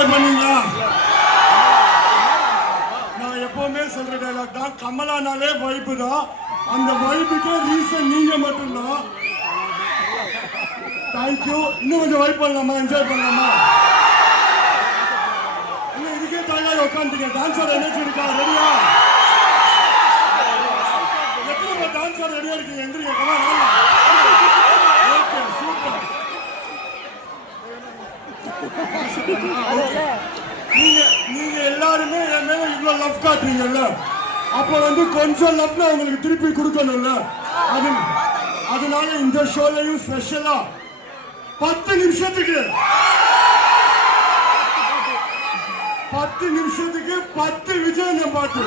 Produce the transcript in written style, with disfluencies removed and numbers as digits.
Enjoy பண்ணீங்களா? நான் எப்பவுமே சொல்ற டைலாக் தான், கமலானாலே வைப்பு தான். அந்த வைப்புக்கு ரீசன் நீங்க மட்டும்தான். தேங்க்யூ. இன்னும் கொஞ்சம் வைப் பண்ணலாமா, என்ஜாய் பண்ணலாமா? இன்னும் இதுக்கே தயாராக உட்காந்துங்க. டான்ஸர் எனர்ஜி இருக்கா? ரெடியா? எத்தனை டான்ஸர் ரெடியா இருக்கீங்க? எந்திரிங்க. Okay, super. நீங்க எல்லாருமே என் மேல இவ்வளவு லவ் காட்டுறீங்கல்ல, அப்ப வந்து கொஞ்சம் லவ் உங்களுக்கு திருப்பி கொடுக்கணும்ல. அதனால இந்த ஷோலையும் ஸ்பெஷலா 10 நிமிஷத்துக்கு 10 விஜயன பாட்டு.